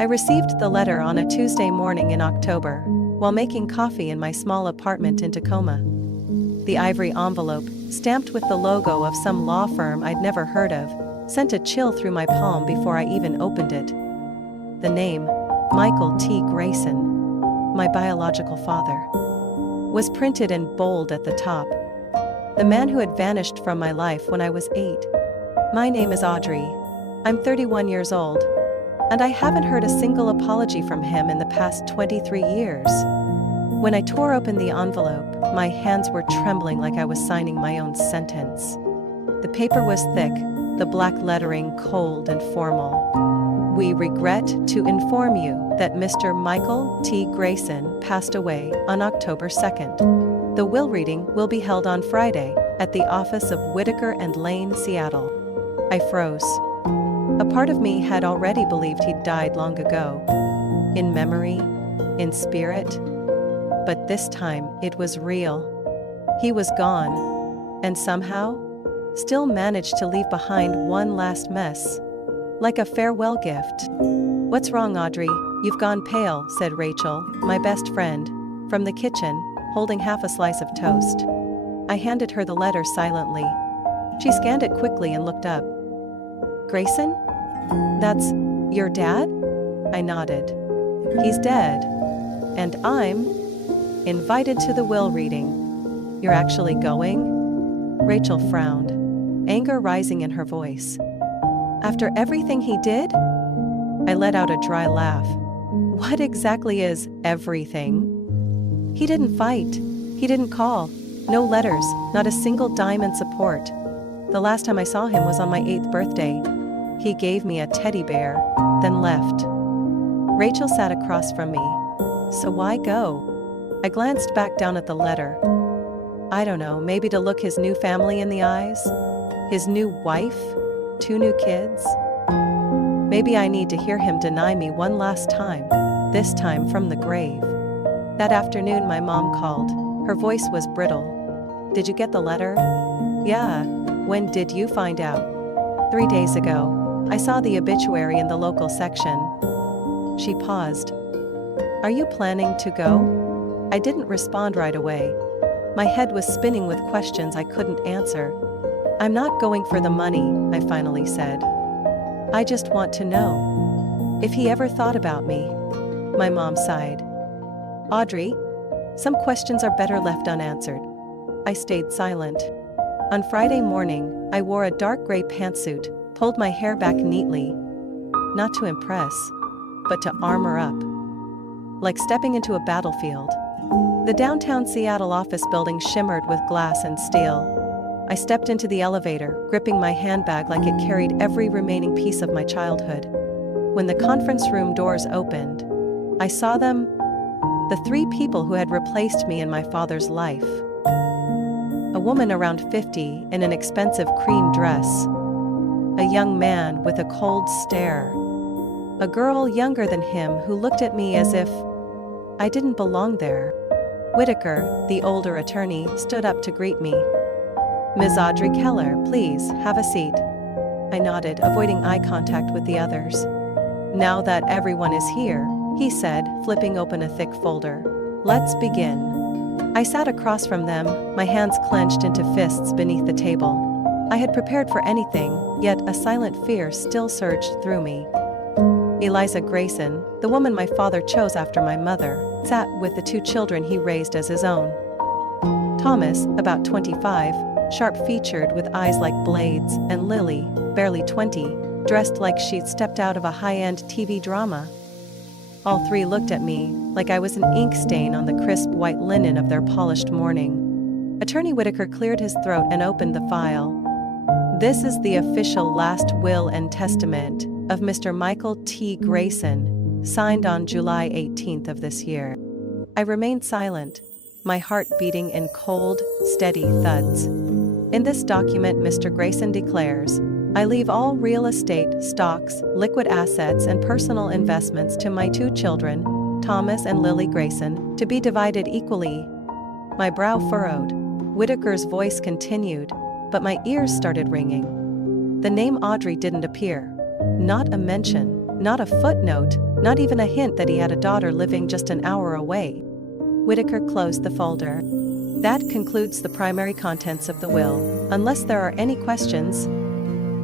I received the letter on a Tuesday morning in October, while making coffee in my small apartment in Tacoma. The ivory envelope, stamped with the logo of some law firm I'd never heard of, sent a chill through my palm before I even opened it. The name, Michael T. Grayson, my biological father, was printed in bold at the top. The man who had vanished from my life when I was 8. My name is Audrey. I'm 31 years old, and I haven't heard a single apology from him in the past 23 years. When I tore open the envelope, my hands were trembling like I was signing my own sentence. The paper was thick, the black lettering cold and formal. We regret to inform you that Mr. Michael T. Grayson passed away on October 2nd. The will reading will be held on Friday at the office of Whitaker and Lane, Seattle. I froze. A part of me had already believed he'd died long ago. In memory, in spirit. But this time it was real. He was gone, and somehow, still managed to leave behind one last mess. Like a farewell gift. "What's wrong, Audrey? You've gone pale," said Rachel, my best friend, from the kitchen, holding half a slice of toast. I handed her the letter silently. She scanned it quickly and looked up. "Grayson? That's your dad?" I nodded. "He's dead. And I'm invited to the will reading." "You're actually going?" Rachel frowned, anger rising in her voice. "After everything he did?" I let out a dry laugh. "What exactly is everything?" "He didn't fight. He didn't call. No letters, not a single dime in support. The last time I saw him was on my 8th birthday. He gave me a teddy bear, then left." Rachel sat across from me. "So why go?" I glanced back down at the letter. I don't know, maybe to look his new family in the eyes? His new wife? 2 new kids? Maybe I need to hear him deny me one last time, this time from the grave. That afternoon my mom called. Her voice was brittle. "Did you get the letter?" "Yeah. When did you find out?" 3 days ago. I saw the obituary in the local section." She paused. "Are you planning to go?" I didn't respond right away. My head was spinning with questions I couldn't answer. "I'm not going for the money," I finally said. "I just want to know if he ever thought about me." My mom sighed. "Audrey, some questions are better left unanswered." I stayed silent. On Friday morning, I wore a dark gray pantsuit, pulled my hair back neatly. Not to impress, but to armor up. Like stepping into a battlefield. The downtown Seattle office building shimmered with glass and steel. I stepped into the elevator, gripping my handbag like it carried every remaining piece of my childhood. When the conference room doors opened, I saw them, the 3 people who had replaced me in my father's life. A woman around 50 in an expensive cream dress. A young man with a cold stare. A girl younger than him who looked at me as if I didn't belong there. Whitaker, the older attorney, stood up to greet me. "Ms. Audrey Keller, please, have a seat." I nodded, avoiding eye contact with the others. "Now that everyone is here," he said, flipping open a thick folder, "let's begin." I sat across from them, my hands clenched into fists beneath the table. I had prepared for anything, yet a silent fear still surged through me. Eliza Grayson, the woman my father chose after my mother, sat with the 2 children he raised as his own. Thomas, about 25, sharp-featured with eyes like blades, and Lily, barely 20, dressed like she'd stepped out of a high-end TV drama. All 3 looked at me like I was an ink stain on the crisp white linen of their polished mourning. Attorney Whitaker cleared his throat and opened the file. "This is the official last will and testament of Mr. Michael T. Grayson, signed on July 18th of this year." I remained silent, my heart beating in cold, steady thuds. "In this document, Mr. Grayson declares, I leave all real estate, stocks, liquid assets and personal investments to my 2 children, Thomas and Lily Grayson, to be divided equally." My brow furrowed. Whitaker's voice continued, but my ears started ringing. The name Audrey didn't appear. Not a mention, Not a footnote, not even a hint that he had a daughter living just an hour away. Whitaker closed the folder. That concludes the primary contents of the will, unless there are any questions.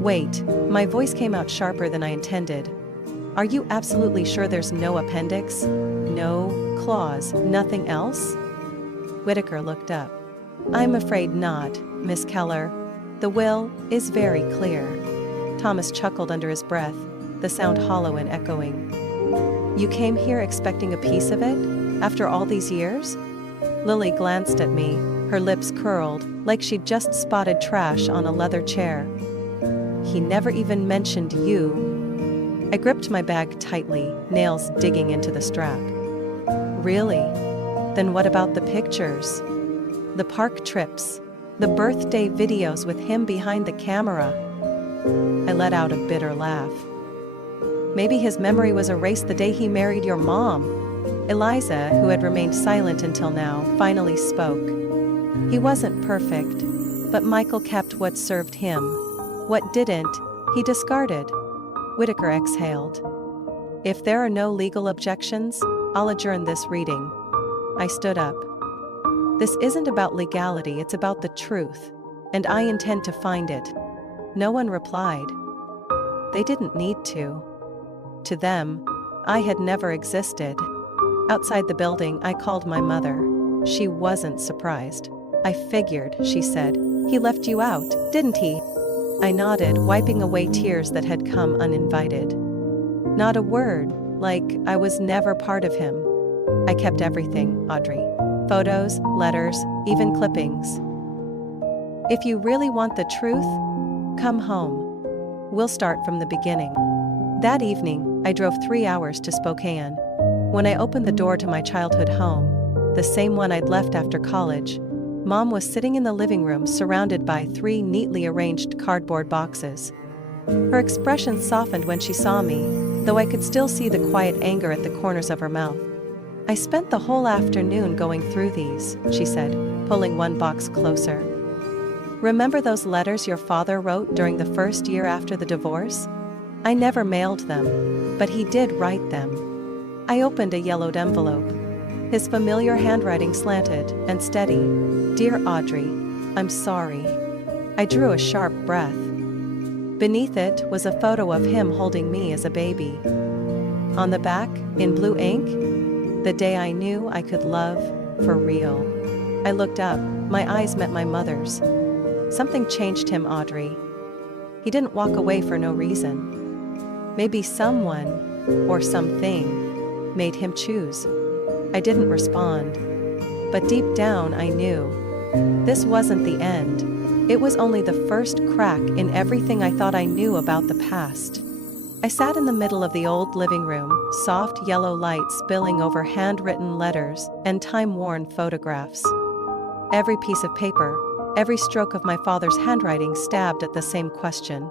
Wait, my voice came out sharper than I intended. Are you absolutely sure there's no appendix? No clause, nothing else? Whitaker looked up. I'm afraid not, Miss Keller. The will is very clear. Thomas chuckled under his breath, the sound hollow and echoing. You came here expecting a piece of it? After all these years? Lily glanced at me, her lips curled, like she'd just spotted trash on a leather chair. He never even mentioned you. I gripped my bag tightly, nails digging into the strap. Really? Then what about the pictures? The park trips? The birthday videos with him behind the camera? I let out a bitter laugh. Maybe his memory was erased the day he married your mom. Eliza, who had remained silent until now, finally spoke. He wasn't perfect, but Michael kept what served him. What didn't, he discarded. Whitaker exhaled. If there are no legal objections, I'll adjourn this reading. I stood up. This isn't about legality, it's about the truth, and I intend to find it. No one replied. They didn't need to. To them, I had never existed. Outside the building, I called my mother. She wasn't surprised. I figured, she said. He left you out, didn't he? I nodded, wiping away tears that had come uninvited. Not a word, like I was never part of him. I kept everything, Audrey. Photos, letters, even clippings. If you really want the truth, come home. We'll start from the beginning. That evening, I drove 3 hours to Spokane. When I opened the door to my childhood home, the same one I'd left after college, Mom was sitting in the living room surrounded by 3 neatly arranged cardboard boxes. Her expression softened when she saw me, though I could still see the quiet anger at the corners of her mouth. I spent the whole afternoon going through these, she said, pulling one box closer. Remember those letters your father wrote during the first year after the divorce? I never mailed them, but he did write them. I opened a yellowed envelope. His familiar handwriting slanted and steady. Dear Audrey, I'm sorry. I drew a sharp breath. Beneath it was a photo of him holding me as a baby. On the back, in blue ink, the day I knew I could love for real. I looked up, my eyes met my mother's. Something changed him, Audrey. He didn't walk away for no reason. Maybe someone, or something, made him choose. I didn't respond. But deep down I knew. This wasn't the end. It was only the first crack in everything I thought I knew about the past. I sat in the middle of the old living room, soft yellow light spilling over handwritten letters and time-worn photographs. Every piece of paper, every stroke of my father's handwriting stabbed at the same question.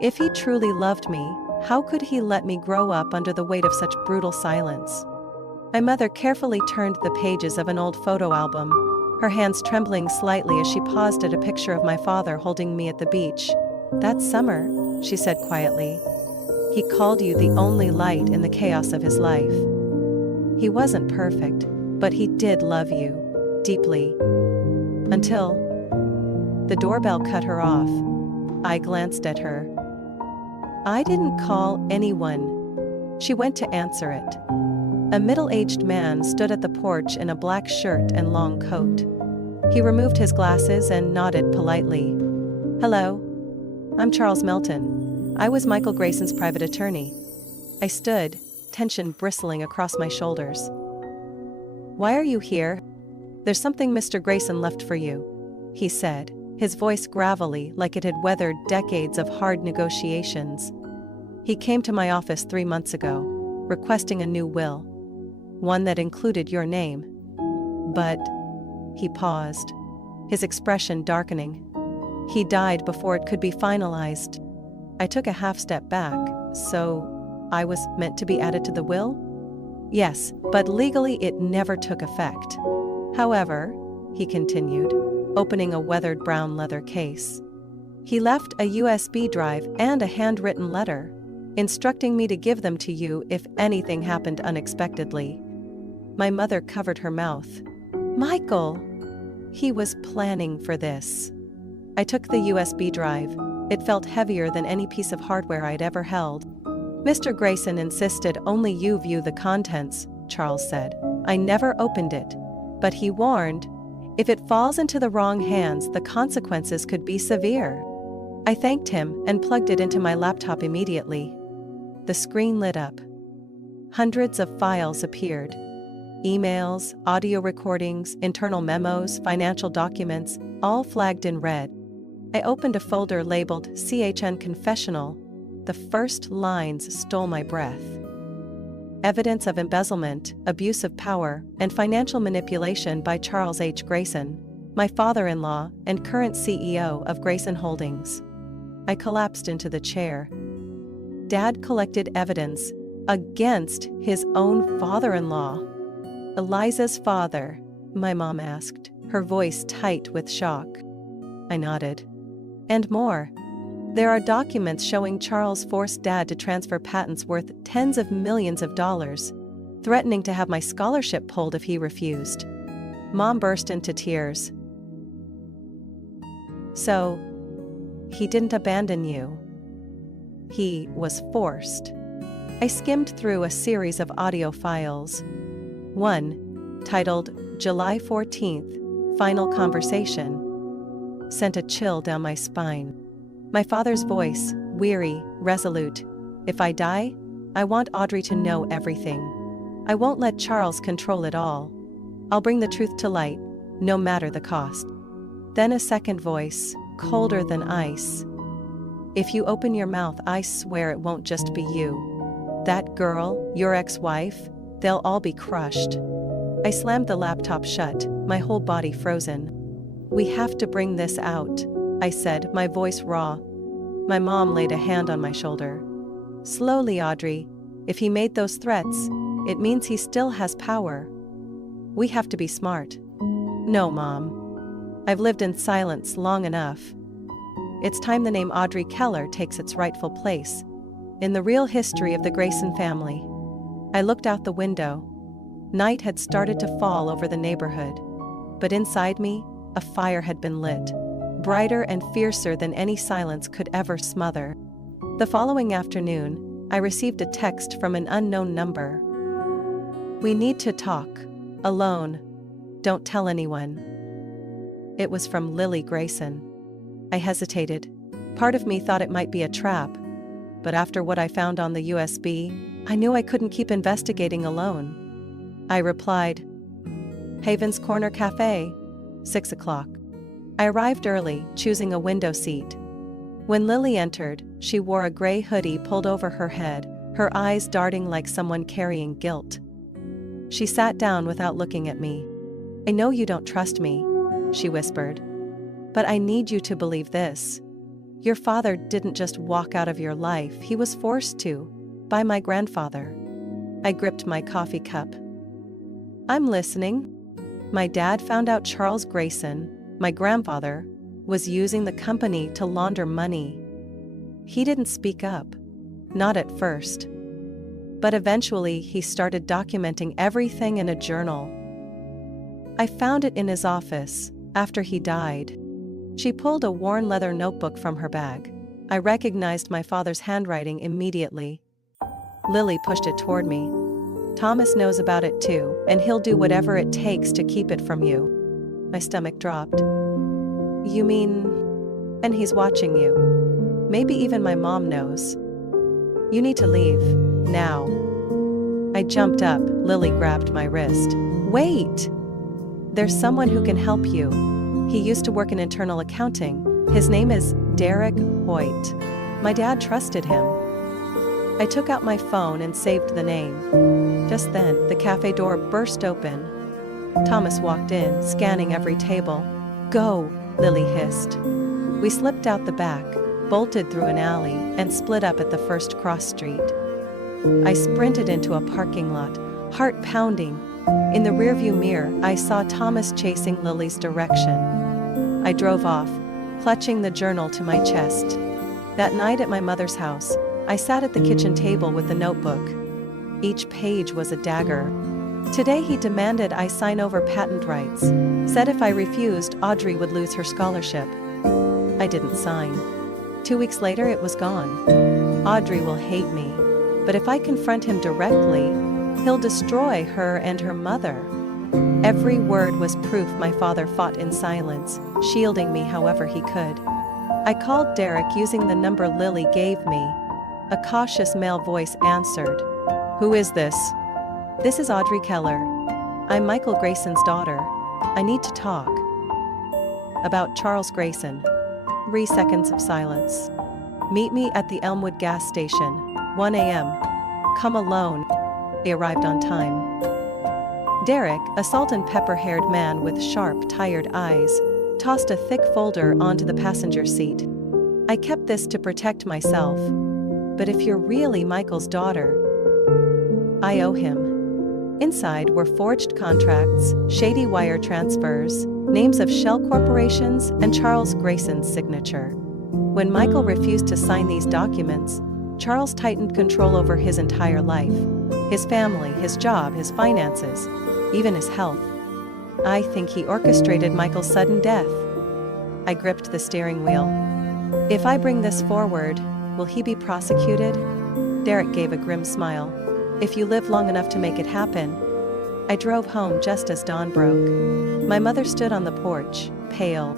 If he truly loved me, how could he let me grow up under the weight of such brutal silence? My mother carefully turned the pages of an old photo album, her hands trembling slightly as she paused at a picture of my father holding me at the beach. That summer, she said quietly. He called you the only light in the chaos of his life. He wasn't perfect, but he did love you, deeply. Until the doorbell cut her off. I glanced at her. I didn't call anyone. She went to answer it. A middle-aged man stood at the porch in a black shirt and long coat. He removed his glasses and nodded politely. Hello. I'm Charles Melton. I was Michael Grayson's private attorney. I stood, tension bristling across my shoulders. Why are you here? There's something Mr. Grayson left for you, he said, his voice gravelly like it had weathered decades of hard negotiations. He came to my office 3 months ago, requesting a new will. One that included your name. But, he paused, his expression darkening. He died before it could be finalized. I took a half step back. So, I was meant to be added to the will? Yes, but legally it never took effect. However, he continued, opening a weathered brown leather case. He left a USB drive and a handwritten letter. instructing me to give them to you if anything happened unexpectedly. My mother covered her mouth. Michael! He was planning for this. I took the USB drive. It felt heavier than any piece of hardware I'd ever held. Mr. Grayson insisted only you view the contents, Charles said. I never opened it, but he warned, if it falls into the wrong hands, the consequences could be severe. I thanked him and plugged it into my laptop immediately. The screen lit up. Hundreds of files appeared. Emails, audio recordings, internal memos, financial documents, all flagged in red. I opened a folder labeled CHN Confessional. The first lines stole my breath. Evidence of embezzlement, abuse of power, and financial manipulation by Charles H. Grayson, my father-in-law and current CEO of Grayson Holdings. I collapsed into the chair. Dad collected evidence against his own father-in-law. Eliza's father, my mom asked, her voice tight with shock. I nodded. And more. There are documents showing Charles forced Dad to transfer patents worth tens of millions of dollars, threatening to have my scholarship pulled if he refused. Mom burst into tears. So, he didn't abandon you. He was forced. I skimmed through a series of audio files. One, titled July 14th, Final Conversation, sent a chill down my spine. My father's voice, weary, resolute. If I die, I want Audrey to know everything. I won't let Charles control it all. I'll bring the truth to light, no matter the cost. Then a second voice, colder than ice. If you open your mouth, I swear it won't just be you. That girl, your ex-wife, they'll all be crushed. I slammed the laptop shut, my whole body frozen. We have to bring this out, I said, my voice raw. My mom laid a hand on my shoulder. Slowly, Audrey. If he made those threats, it means he still has power. We have to be smart. No, Mom. I've lived in silence long enough. It's time the name Audrey Keller takes its rightful place in the real history of the Grayson family. I looked out the window. Night had started to fall over the neighborhood, but inside me, a fire had been lit, brighter and fiercer than any silence could ever smother. The following afternoon, I received a text from an unknown number. We need to talk. Alone. Don't tell anyone. It was from Lily Grayson. I hesitated. Part of me thought it might be a trap, but after what I found on the USB, I knew I couldn't keep investigating alone. I replied, Haven's Corner Cafe, 6 o'clock. I arrived early, choosing a window seat. When Lily entered, she wore a gray hoodie pulled over her head, her eyes darting like someone carrying guilt. She sat down without looking at me. I know you don't trust me, she whispered. But I need you to believe this. Your father didn't just walk out of your life, he was forced to, by my grandfather. I gripped my coffee cup. I'm listening. My dad found out Charles Grayson, my grandfather, was using the company to launder money. He didn't speak up. Not at first. But eventually he started documenting everything in a journal. I found it in his office, after he died. She pulled a worn leather notebook from her bag. I recognized my father's handwriting immediately. Lily pushed it toward me. Thomas knows about it too, and he'll do whatever it takes to keep it from you. My stomach dropped. You mean... And he's watching you. Maybe even my mom knows. You need to leave. Now. I jumped up. Lily grabbed my wrist. Wait! There's someone who can help you. He used to work in internal accounting. His name is Derek Hoyt. My dad trusted him. I took out my phone and saved the name. Just then, the cafe door burst open. Thomas walked in, scanning every table. Go, Lily hissed. We slipped out the back, bolted through an alley, and split up at the first cross street. I sprinted into a parking lot, heart pounding. In the rearview mirror, I saw Thomas chasing Lily's direction. I drove off, clutching the journal to my chest. That night at my mother's house, I sat at the kitchen table with the notebook. Each page was a dagger. Today he demanded I sign over patent rights, said if I refused, Audrey would lose her scholarship. I didn't sign. 2 weeks later it was gone. Audrey will hate me, but if I confront him directly, he'll destroy her and her mother. Every word was proof. My father fought in silence, shielding me however he could. I called Derek using the number Lily gave me. A cautious male voice answered. "Who is this?" "This is Audrey Keller. I'm Michael Grayson's daughter. I need to talk." "About Charles Grayson." 3 seconds of silence. "Meet me at the Elmwood gas station, 1 a.m. Come alone." They arrived on time. Derek, a salt and pepper-haired man with sharp, tired eyes, tossed a thick folder onto the passenger seat. "I kept this to protect myself. But if you're really Michael's daughter, I owe him." Inside were forged contracts, shady wire transfers, names of shell corporations, and Charles Grayson's signature. When Michael refused to sign these documents, Charles tightened control over his entire life. His family, his job, his finances, even his health. I think he orchestrated Michael's sudden death. I gripped the steering wheel. "If I bring this forward, will he be prosecuted?" Derek gave a grim smile. "If you live long enough to make it happen." I drove home just as dawn broke. My mother stood on the porch, pale.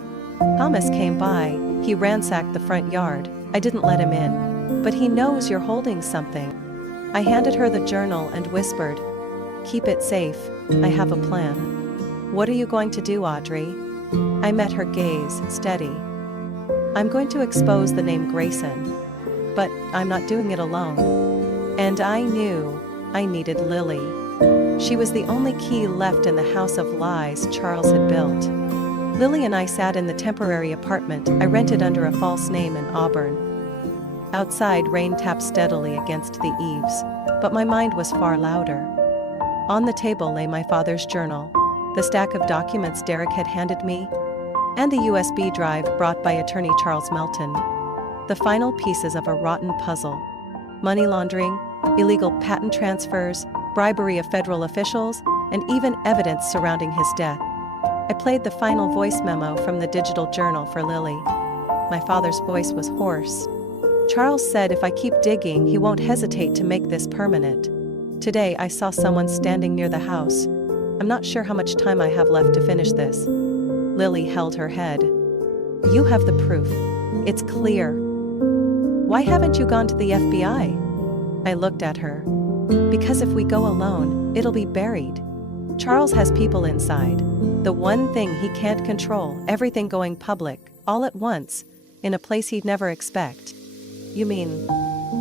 Thomas came by. He ransacked the front yard. I didn't let him in. "But he knows you're holding something." I handed her the journal and whispered, "Keep it safe, I have a plan." "What are you going to do, Audrey?" I met her gaze, steady. "I'm going to expose the name Grayson. But I'm not doing it alone." And I knew I needed Lily. She was the only key left in the house of lies Charles had built. Lily and I sat in the temporary apartment I rented under a false name in Auburn. Outside, rain tapped steadily against the eaves, but my mind was far louder. On the table lay my father's journal, the stack of documents Derek had handed me, and the USB drive brought by attorney Charles Melton. The final pieces of a rotten puzzle. Money laundering, illegal patent transfers, bribery of federal officials, and even evidence surrounding his death. I played the final voice memo from the digital journal for Lily. My father's voice was hoarse. "Charles said if I keep digging, he won't hesitate to make this permanent. Today I saw someone standing near the house. I'm not sure how much time I have left to finish this." Lily held her head. "You have the proof. It's clear. Why haven't you gone to the FBI?" I looked at her. "Because if we go alone, it'll be buried. Charles has people inside. The one thing he can't control, everything going public, all at once, in a place he'd never expect." "You mean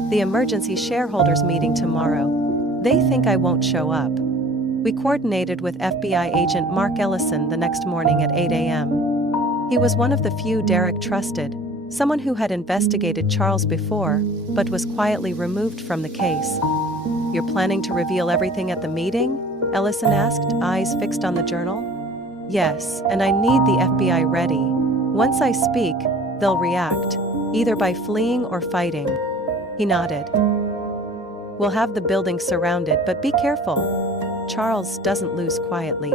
the emergency shareholders meeting tomorrow? They think I won't show up." We coordinated with FBI agent Mark Ellison the next morning at 8 a.m. He was one of the few Derek trusted, someone who had investigated Charles before, but was quietly removed from the case. "You're planning to reveal everything at the meeting?" Ellison asked, eyes fixed on the journal. "Yes, and I need the FBI ready. Once I speak, they'll react, either by fleeing or fighting." He nodded. "We'll have the building surrounded, but be careful. Charles doesn't lose quietly."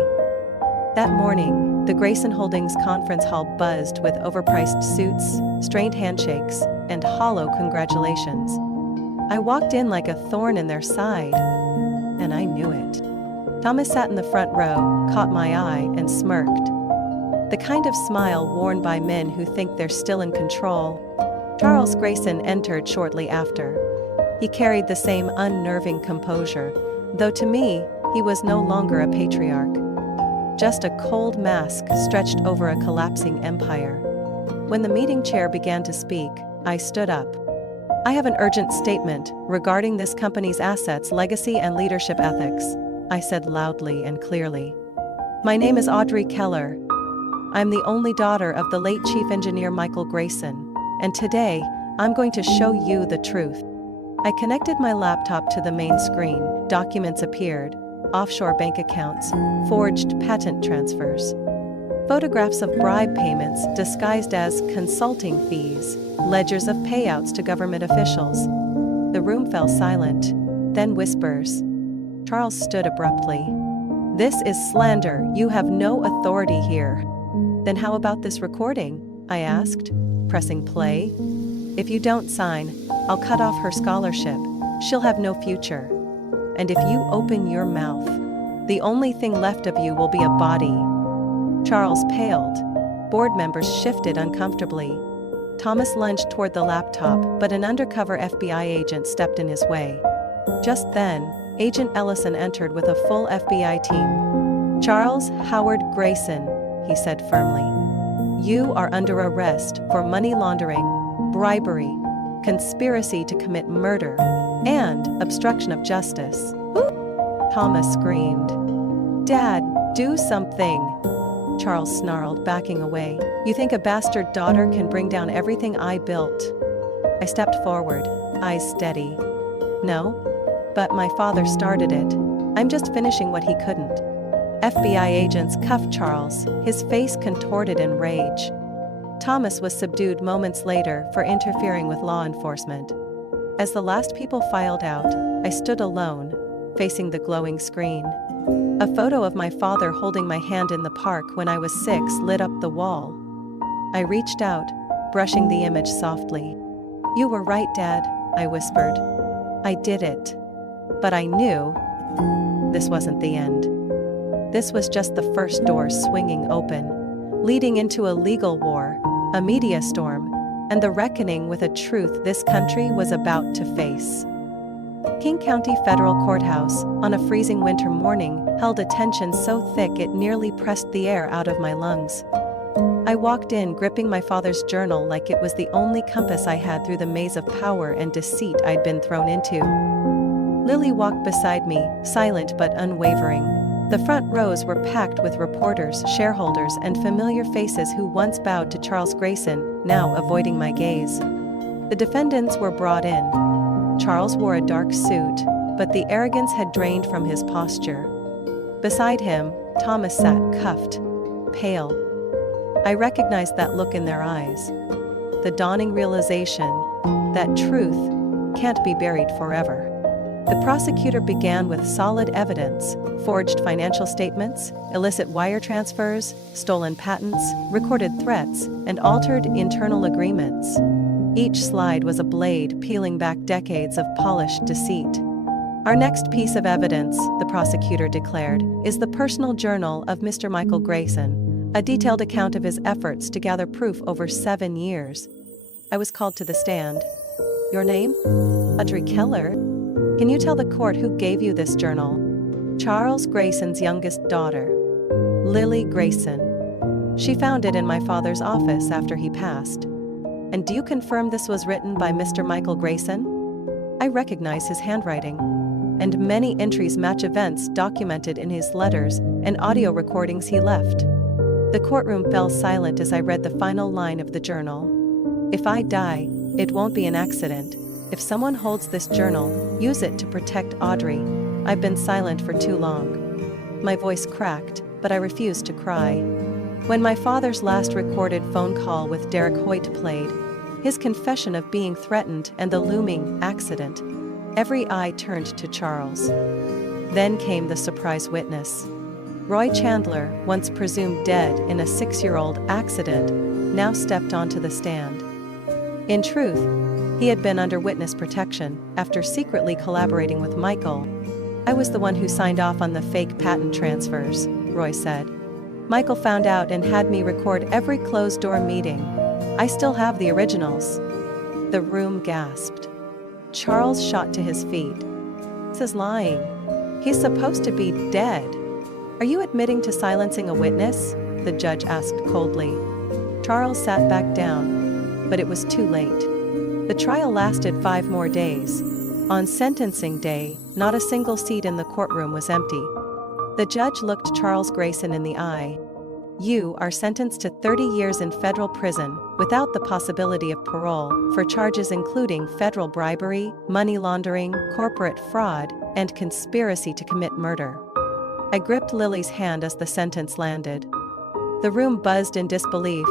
That morning, the Grayson Holdings conference hall buzzed with overpriced suits, strained handshakes, and hollow congratulations. I walked in like a thorn in their side, and I knew it. Thomas sat in the front row, caught my eye, and smirked. The kind of smile worn by men who think they're still in control. Charles Grayson entered shortly after. He carried the same unnerving composure, though to me, he was no longer a patriarch. Just a cold mask stretched over a collapsing empire. When the meeting chair began to speak, I stood up. "I have an urgent statement regarding this company's assets, legacy, and leadership ethics," I said loudly and clearly. "My name is Audrey Keller. I'm the only daughter of the late chief engineer Michael Grayson, and today, I'm going to show you the truth." I connected my laptop to the main screen. Documents appeared. Offshore bank accounts, forged patent transfers, photographs of bribe payments disguised as consulting fees, ledgers of payouts to government officials. The room fell silent. Then whispers. Charles stood abruptly. "This is slander. You have no authority here." "Then how about this recording?" I asked, pressing play. "If you don't sign, I'll cut off her scholarship. She'll have no future. And if you open your mouth, the only thing left of you will be a body." Charles paled. Board members shifted uncomfortably. Thomas lunged toward the laptop, but an undercover FBI agent stepped in his way. Just then, Agent Ellison entered with a full FBI team. "Charles Howard Grayson," he said firmly. "You are under arrest for money laundering, bribery, conspiracy to commit murder, and obstruction of justice." Thomas screamed. "Dad, do something!" Charles snarled, backing away. "You think a bastard daughter can bring down everything I built?" I stepped forward, eyes steady. "No? But my father started it. I'm just finishing what he couldn't." FBI agents cuffed Charles, his face contorted in rage. Thomas was subdued moments later for interfering with law enforcement. As the last people filed out, I stood alone, facing the glowing screen. A photo of my father holding my hand in the park when I was 6 lit up the wall. I reached out, brushing the image softly. "You were right, Dad," I whispered. "I did it. But I knew this wasn't the end. This was just the first door swinging open, leading into a legal war, a media storm, and the reckoning with a truth this country was about to face." King County Federal Courthouse, on a freezing winter morning, held a tension so thick it nearly pressed the air out of my lungs. I walked in gripping my father's journal like it was the only compass I had through the maze of power and deceit I'd been thrown into. Lily walked beside me, silent but unwavering. The front rows were packed with reporters, shareholders, and familiar faces who once bowed to Charles Grayson, now avoiding my gaze. The defendants were brought in. Charles wore a dark suit, but the arrogance had drained from his posture. Beside him, Thomas sat cuffed, pale. I recognized that look in their eyes. The dawning realization that truth can't be buried forever. The prosecutor began with solid evidence: forged financial statements, illicit wire transfers, stolen patents, recorded threats, and altered internal agreements. Each slide was a blade peeling back decades of polished deceit. "Our next piece of evidence," the prosecutor declared, "is the personal journal of Mr. Michael Grayson, a detailed account of his efforts to gather proof over 7 years." I was called to the stand. "Your name?" "Audrey Keller." "Can you tell the court who gave you this journal?" "Charles Grayson's youngest daughter, Lily Grayson. She found it in my father's office after he passed." "And do you confirm this was written by Mr. Michael Grayson?" I recognize his handwriting. "And many entries match events documented in his letters and audio recordings he left." The courtroom fell silent as I read the final line of the journal. "If I die, it won't be an accident. If someone holds this journal, use it to protect Audrey. I've been silent for too long." My voice cracked, but I refused to cry. When my father's last recorded phone call with Derek Hoyt played, his confession of being threatened and the looming accident, every eye turned to Charles. Then came the surprise witness. Roy Chandler, once presumed dead in a 6-year-old accident, now stepped onto the stand. In truth, he had been under witness protection after secretly collaborating with Michael. "I was the one who signed off on the fake patent transfers," Roy said. "Michael found out and had me record every closed-door meeting. I still have the originals." The room gasped. Charles shot to his feet. "This is lying. He's supposed to be dead." "Are you admitting to silencing a witness?" the judge asked coldly. Charles sat back down, but it was too late. The trial lasted 5 more days. On sentencing day, not a single seat in the courtroom was empty. The judge looked Charles Grayson in the eye. "You are sentenced to 30 years in federal prison, without the possibility of parole, for charges including federal bribery, money laundering, corporate fraud, and conspiracy to commit murder." I gripped Lily's hand as the sentence landed. The room buzzed in disbelief,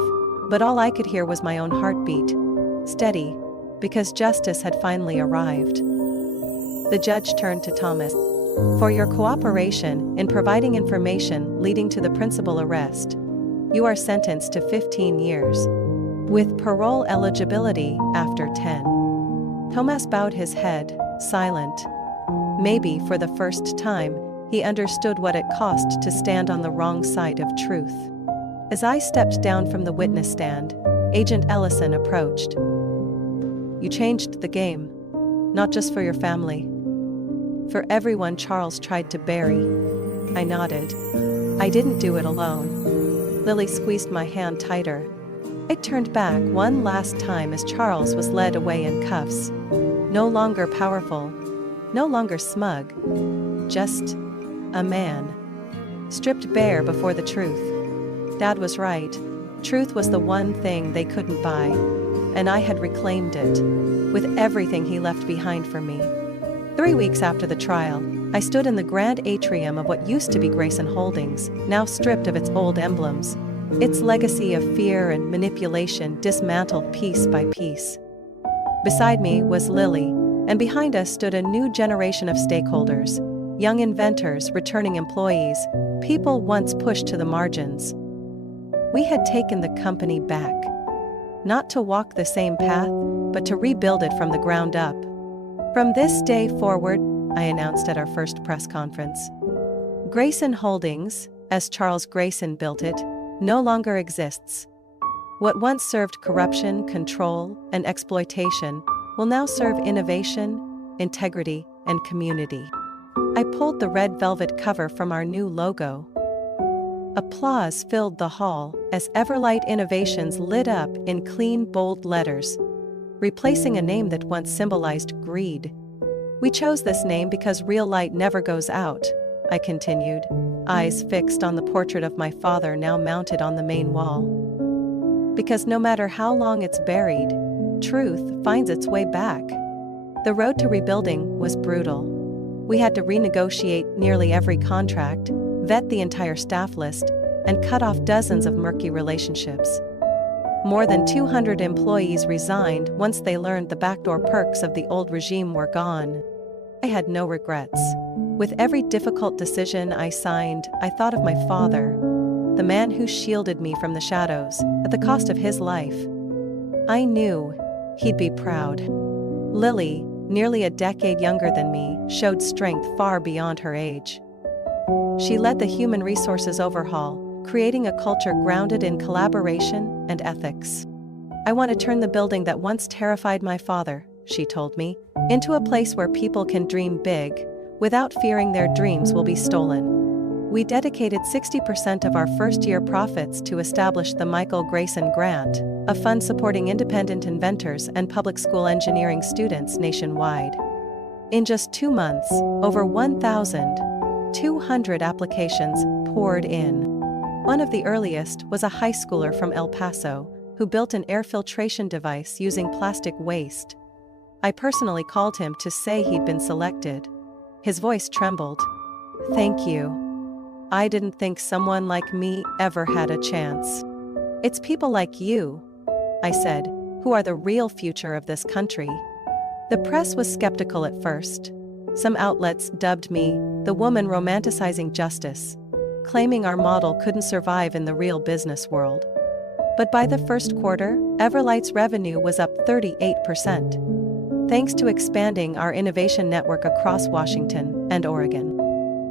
but all I could hear was my own heartbeat. Steady, because justice had finally arrived. The judge turned to Thomas. For your cooperation in providing information leading to the principal arrest, you are sentenced to 15 years, with parole eligibility after 10. Thomas bowed his head, silent. Maybe for the first time, he understood what it cost to stand on the wrong side of truth. As I stepped down from the witness stand, Agent Ellison approached. You changed the game, not just for your family. For everyone Charles tried to bury. I nodded. I didn't do it alone. Lily squeezed my hand tighter. I turned back one last time as Charles was led away in cuffs. No longer powerful, no longer smug, just a man. Stripped bare before the truth. Dad was right. Truth was the one thing they couldn't buy, and I had reclaimed it, with everything he left behind for me. 3 weeks after the trial, I stood in the grand atrium of what used to be Grayson Holdings, now stripped of its old emblems. Its legacy of fear and manipulation dismantled piece by piece. Beside me was Lily, and behind us stood a new generation of stakeholders, young inventors, returning employees, people once pushed to the margins. We had taken the company back. Not to walk the same path, but to rebuild it from the ground up. From this day forward, I announced at our first press conference, Grayson Holdings, as Charles Grayson built it, no longer exists. What once served corruption, control, and exploitation will now serve innovation, integrity, and community. I pulled the red velvet cover from our new logo. Applause filled the hall as Everlight Innovations lit up in clean, bold letters, replacing a name that once symbolized greed. We chose this name because real light never goes out, I continued, eyes fixed on the portrait of my father now mounted on the main wall. Because no matter how long it's buried, truth finds its way back. The road to rebuilding was brutal. We had to renegotiate nearly every contract, vet the entire staff list, and cut off dozens of murky relationships. More than 200 employees resigned once they learned the backdoor perks of the old regime were gone. I had no regrets. With every difficult decision I signed, I thought of my father, the man who shielded me from the shadows, at the cost of his life. I knew he'd be proud. Lily, nearly a decade younger than me, showed strength far beyond her age. She led the human resources overhaul, creating a culture grounded in collaboration and ethics. I want to turn the building that once terrified my father, she told me, into a place where people can dream big, without fearing their dreams will be stolen. We dedicated 60% of our first-year profits to establish the Michael Grayson Grant, a fund supporting independent inventors and public school engineering students nationwide. In just 2 months, over 1,200 applications poured in. One of the earliest was a high schooler from El Paso, who built an air filtration device using plastic waste. I personally called him to say he'd been selected. His voice trembled. Thank you. I didn't think someone like me ever had a chance. It's people like you, I said, who are the real future of this country. The press was skeptical at first. Some outlets dubbed me the woman romanticizing justice, claiming our model couldn't survive in the real business world. But by the first quarter, Everlight's revenue was up 38%. Thanks to expanding our innovation network across Washington and Oregon.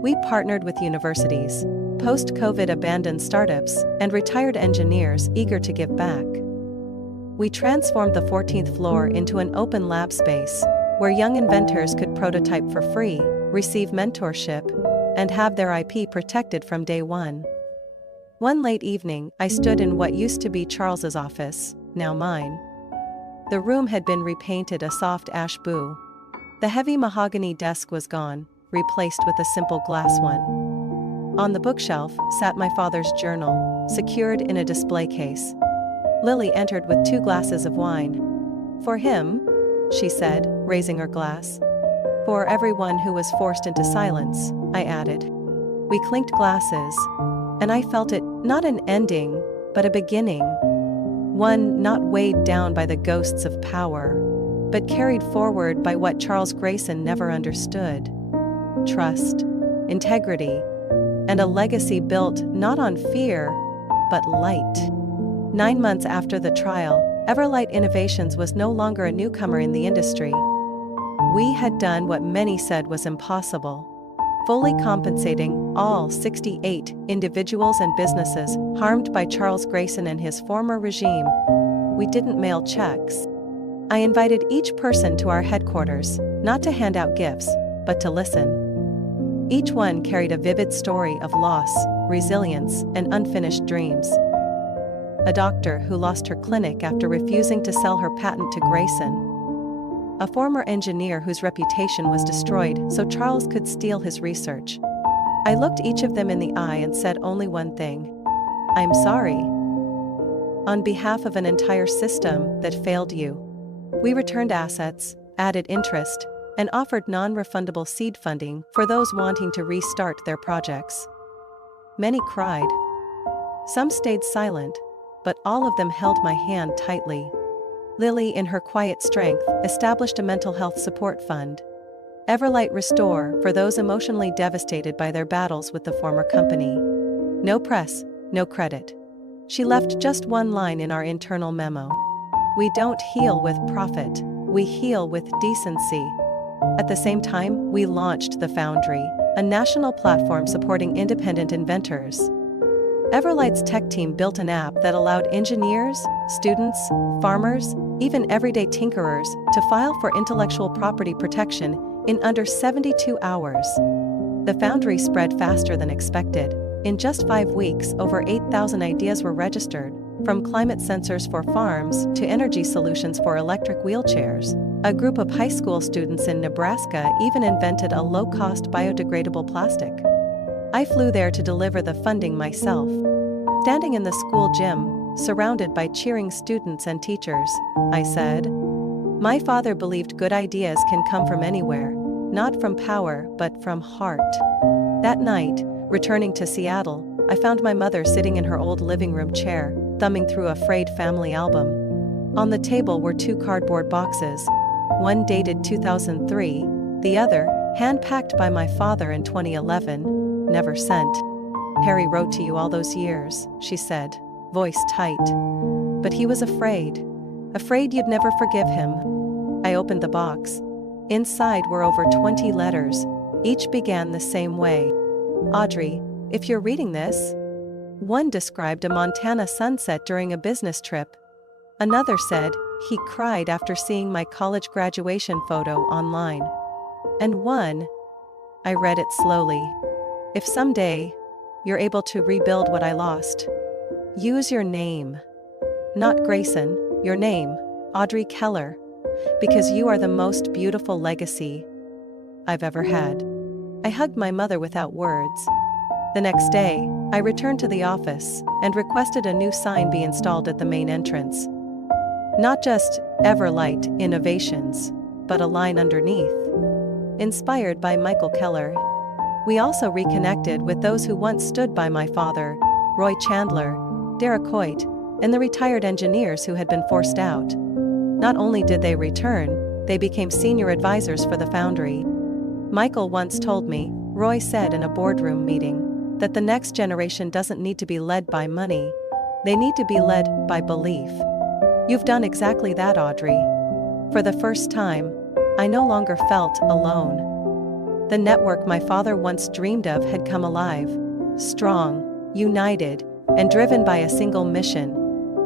We partnered with universities, post-COVID abandoned startups, and retired engineers eager to give back. We transformed the 14th floor into an open lab space, where young inventors could prototype for free, receive mentorship, and have their IP protected from day one. One late evening, I stood in what used to be Charles's office, now mine. The room had been repainted a soft ash blue. The heavy mahogany desk was gone, replaced with a simple glass one. On the bookshelf sat my father's journal, secured in a display case. Lily entered with 2 glasses of wine. For him, she said, raising her glass. For everyone who was forced into silence, I added. We clinked glasses, and I felt it not an ending, but a beginning. One not weighed down by the ghosts of power, but carried forward by what Charles Grayson never understood: trust, integrity, and a legacy built not on fear, but light. 9 months after the trial, Everlight Innovations was no longer a newcomer in the industry. We had done what many said was impossible: fully compensating all 68 individuals and businesses harmed by Charles Grayson and his former regime. We didn't mail checks. I invited each person to our headquarters, not to hand out gifts, but to listen. Each one carried a vivid story of loss, resilience, and unfinished dreams. A doctor who lost her clinic after refusing to sell her patent to Grayson. A former engineer whose reputation was destroyed so Charles could steal his research. I looked each of them in the eye and said only one thing: I'm sorry. On behalf of an entire system that failed you. We returned assets, added interest, and offered non-refundable seed funding for those wanting to restart their projects. Many cried. Some stayed silent, but all of them held my hand tightly. Lily, in her quiet strength, established a mental health support fund. Everlight Restore for those emotionally devastated by their battles with the former company. No press, no credit. She left just one line in our internal memo: we don't heal with profit, we heal with decency. At the same time, we launched The Foundry, a national platform supporting independent inventors. Everlight's tech team built an app that allowed engineers, students, farmers, even everyday tinkerers to file for intellectual property protection in under 72 hours. The Foundry spread faster than expected. In just 5 weeks, over 8,000 ideas were registered, from climate sensors for farms to energy solutions for electric wheelchairs. A group of high school students in Nebraska even invented a low-cost biodegradable plastic. I flew there to deliver the funding myself. Standing in the school gym, surrounded by cheering students and teachers, I said, my father believed good ideas can come from anywhere, not from power but from heart. That night, returning to Seattle, I found my mother sitting in her old living room chair, thumbing through a frayed family album. On the table were 2 cardboard boxes, one dated 2003, the other, hand-packed by my father in 2011, never sent. Harry wrote to you all those years, she said, voice tight. But he was afraid you'd never forgive him. I opened the box. Inside were over 20 letters. Each began the same way. Audrey, if you're reading this. One described a Montana sunset during a business trip. Another said, he cried after seeing my college graduation photo online. And one, I read it slowly. If someday, you're able to rebuild what I lost, use your name. Not Grayson, your name, Audrey Keller, because you are the most beautiful legacy I've ever had. I hugged my mother without words. The next day, I returned to the office and requested a new sign be installed at the main entrance. Not just Everlight Innovations, but a line underneath. Inspired by Michael Keller. We also reconnected with those who once stood by my father, Roy Chandler, Derek Hoyt, and the retired engineers who had been forced out. Not only did they return, they became senior advisors for the Foundry. Michael once told me, Roy said in a boardroom meeting, that the next generation doesn't need to be led by money. They need to be led by belief. You've done exactly that, Audrey. For the first time, I no longer felt alone. The network my father once dreamed of had come alive, strong, united, and driven by a single mission: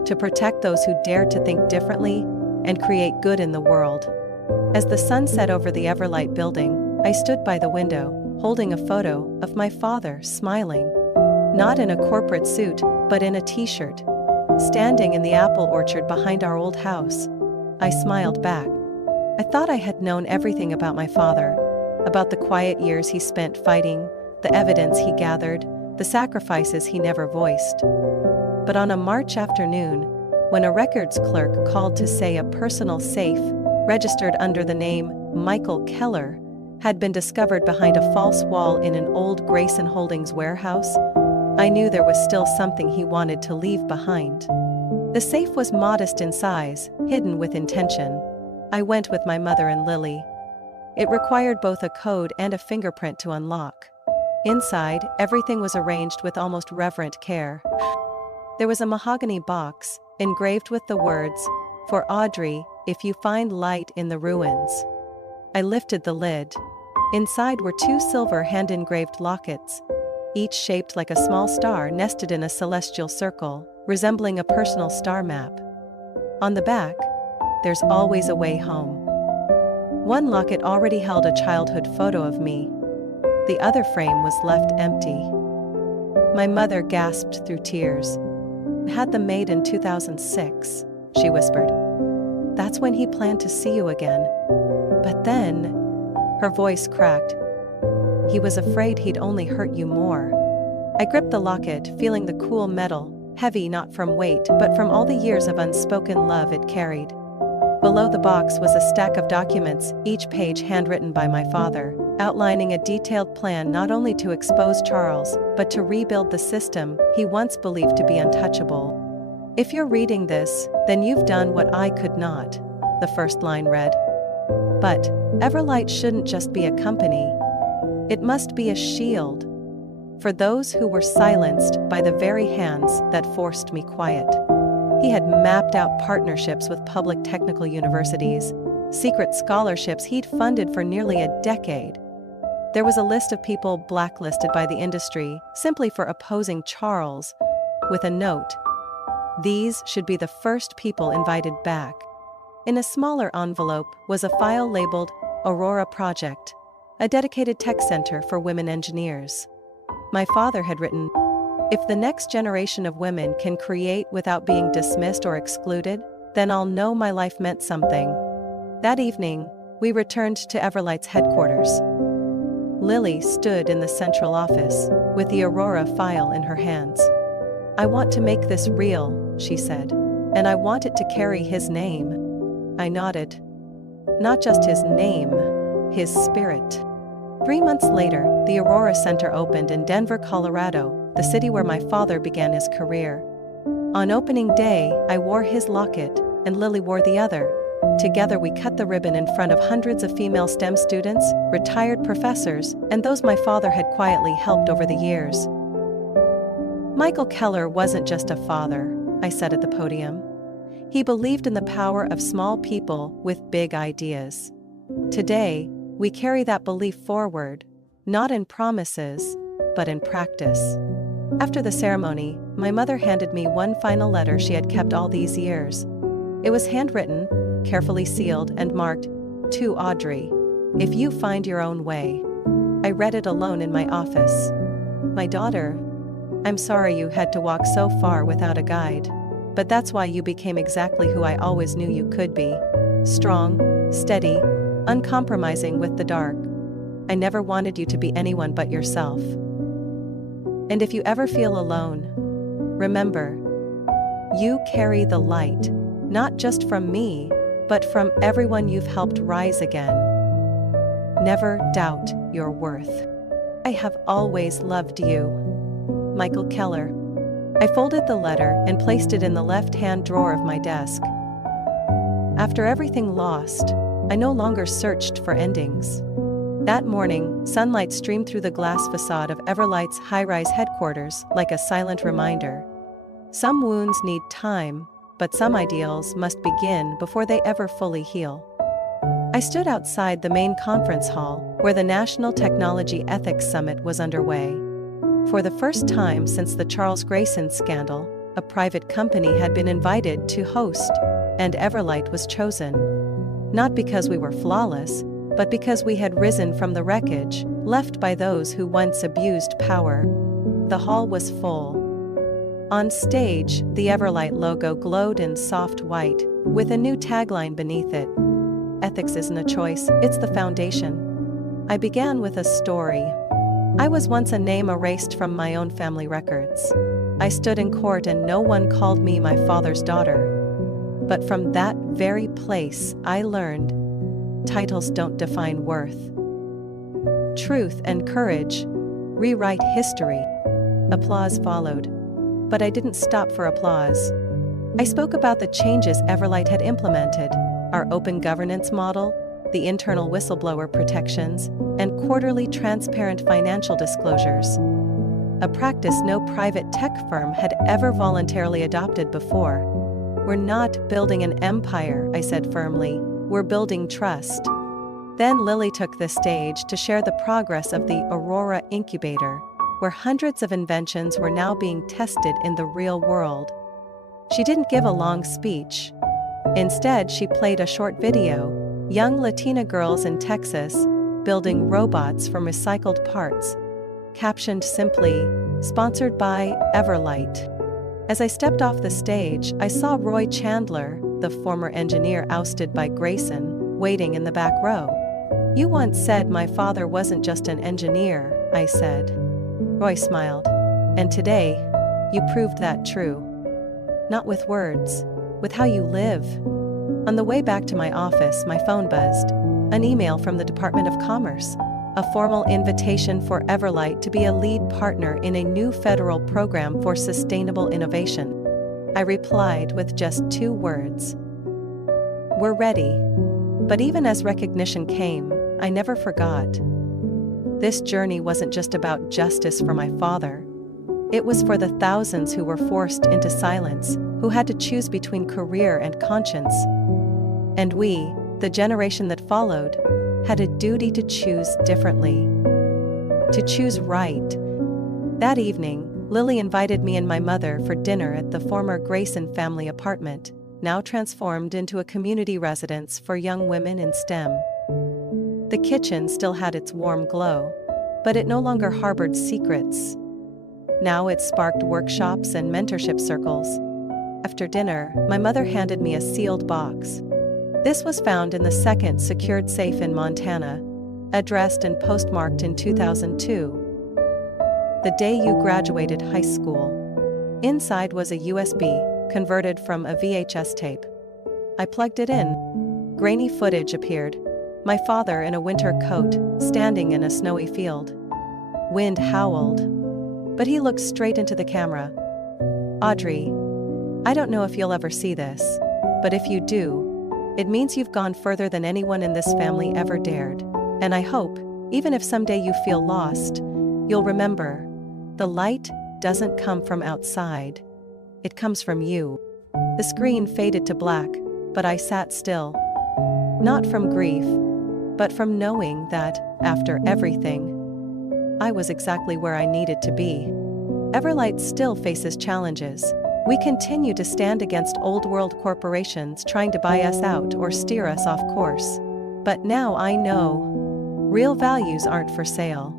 to protect those who dared to think differently and create good in the world. As the sun set over the Everlight building, I stood by the window, holding a photo of my father smiling. Not in a corporate suit, but in a t-shirt. Standing in the apple orchard behind our old house. I smiled back. I thought I had known everything about my father, about the quiet years he spent fighting, the evidence he gathered, the sacrifices he never voiced. But on a March afternoon, when a records clerk called to say a personal safe, registered under the name Michael Keller, had been discovered behind a false wall in an old Grayson Holdings warehouse, I knew there was still something he wanted to leave behind. The safe was modest in size, hidden with intention. I went with my mother and Lily. It required both a code and a fingerprint to unlock. Inside, everything was arranged with almost reverent care. There was a mahogany box, engraved with the words, "For Audrey, if you find light in the ruins." I lifted the lid. Inside were 2 silver hand-engraved lockets, each shaped like a small star nested in a celestial circle, resembling a personal star map. On the back, "There's always a way home." One locket already held a childhood photo of me. The other frame was left empty. My mother gasped through tears. "I had them made in 2006, she whispered. "That's when he planned to see you again. But then," her voice cracked, "he was afraid he'd only hurt you more." I gripped the locket, feeling the cool metal, heavy not from weight but from all the years of unspoken love it carried. Below the box was a stack of documents, each page handwritten by my father, outlining a detailed plan not only to expose Charles, but to rebuild the system he once believed to be untouchable. "If you're reading this, then you've done what I could not," the first line read. "But Everlight shouldn't just be a company. It must be a shield for those who were silenced by the very hands that forced me quiet." He had mapped out partnerships with public technical universities, secret scholarships he'd funded for nearly a decade. There was a list of people blacklisted by the industry simply for opposing Charles, with a note: "These should be the first people invited back." In a smaller envelope was a file labeled Aurora Project, a dedicated tech center for women engineers. My father had written, "If the next generation of women can create without being dismissed or excluded, then I'll know my life meant something." That evening, we returned to Everlight's headquarters. Lily stood in the central office, with the Aurora file in her hands. "I want to make this real," she said. "And I want it to carry his name." I nodded. Not just his name, his spirit. 3 months later, the Aurora Center opened in Denver, Colorado, the city where my father began his career. On opening day, I wore his locket, and Lily wore the other. Together we cut the ribbon in front of hundreds of female STEM students, retired professors, and those my father had quietly helped over the years. Michael Keller wasn't just a father, I said at the podium. He believed in the power of small people with big ideas. Today, we carry that belief forward, not in promises, but in practice. After the ceremony, my mother handed me one final letter she had kept all these years. It was handwritten, carefully sealed, and marked, "To Audrey. If you find your own way." I read it alone in my office. "My daughter, I'm sorry you had to walk so far without a guide. But that's why you became exactly who I always knew you could be. Strong, steady, uncompromising with the dark. I never wanted you to be anyone but yourself. And if you ever feel alone, remember, you carry the light, not just from me, but from everyone you've helped rise again. Never doubt your worth. I have always loved you. Michael Keller." I folded the letter and placed it in the left-hand drawer of my desk. After everything lost, I no longer searched for endings. That morning, sunlight streamed through the glass facade of Everlight's high-rise headquarters like a silent reminder. Some wounds need time, but some ideals must begin before they ever fully heal. I stood outside the main conference hall, where the National Technology Ethics Summit was underway. For the first time since the Charles Grayson scandal, a private company had been invited to host, and Everlight was chosen. Not because we were flawless, but because we had risen from the wreckage left by those who once abused power. The hall was full. On stage, the Everlight logo glowed in soft white, with a new tagline beneath it: "Ethics isn't a choice, it's the foundation." I began with a story. I was once a name erased from my own family records. I stood in court and no one called me my father's daughter. But from that very place, I learned titles don't define worth. Truth and courage rewrite history. Applause followed. But I didn't stop for applause. I spoke about the changes Everlight had implemented, our open governance model, the internal whistleblower protections, and quarterly transparent financial disclosures. A practice no private tech firm had ever voluntarily adopted before. "We're not building an empire," I said firmly. "We're building trust." Then Lily took the stage to share the progress of the Aurora Incubator, where hundreds of inventions were now being tested in the real world. She didn't give a long speech. Instead, she played a short video, young Latina girls in Texas building robots from recycled parts, captioned simply, "Sponsored by Everlight." As I stepped off the stage, I saw Roy Chandler, the former engineer ousted by Grayson, waiting in the back row. "You once said my father wasn't just an engineer," I said. Roy smiled. "And today, you proved that true. Not with words, with how you live." On the way back to my office, my phone buzzed. An email from the Department of Commerce. A formal invitation for Everlight to be a lead partner in a new federal program for sustainable innovation. I replied with just 2 words. "We're ready." But even as recognition came, I never forgot. This journey wasn't just about justice for my father. It was for the thousands who were forced into silence, who had to choose between career and conscience. And we, the generation that followed, had a duty to choose differently. To choose right. That evening, Lily invited me and my mother for dinner at the former Grayson family apartment, now transformed into a community residence for young women in STEM. The kitchen still had its warm glow, but it no longer harbored secrets. Now it sparked workshops and mentorship circles. After dinner, my mother handed me a sealed box. This was found in the second secured safe in Montana, addressed and postmarked in 2002. The day you graduated high school. Inside was a USB, converted from a VHS tape. I plugged it in. Grainy footage appeared. My father in a winter coat, standing in a snowy field. Wind howled. But he looked straight into the camera. "Audrey, I don't know if you'll ever see this, but if you do, it means you've gone further than anyone in this family ever dared. And I hope, even if someday you feel lost, you'll remember, the light doesn't come from outside. It comes from you." The screen faded to black, but I sat still. Not from grief, but from knowing that, after everything, I was exactly where I needed to be. Everlight still faces challenges. We continue to stand against old-world corporations trying to buy us out or steer us off course. But now I know, real values aren't for sale.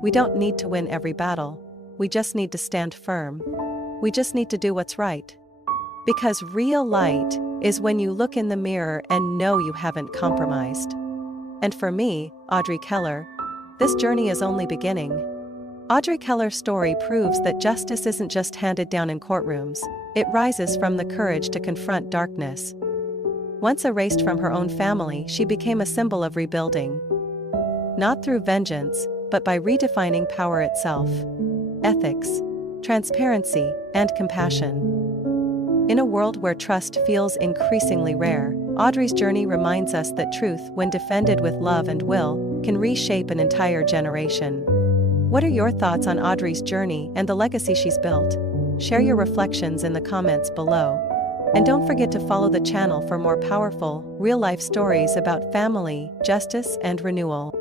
We don't need to win every battle. We just need to stand firm. We just need to do what's right. Because real light is when you look in the mirror and know you haven't compromised. And for me, Audrey Keller, this journey is only beginning. Audrey Keller's story proves that justice isn't just handed down in courtrooms, it rises from the courage to confront darkness. Once erased from her own family, she became a symbol of rebuilding. Not through vengeance, but by redefining power itself. Ethics, transparency, and compassion. In a world where trust feels increasingly rare, Audrey's journey reminds us that truth, when defended with love and will, can reshape an entire generation. What are your thoughts on Audrey's journey and the legacy she's built? Share your reflections in the comments below. And don't forget to follow the channel for more powerful, real-life stories about family, justice, and renewal.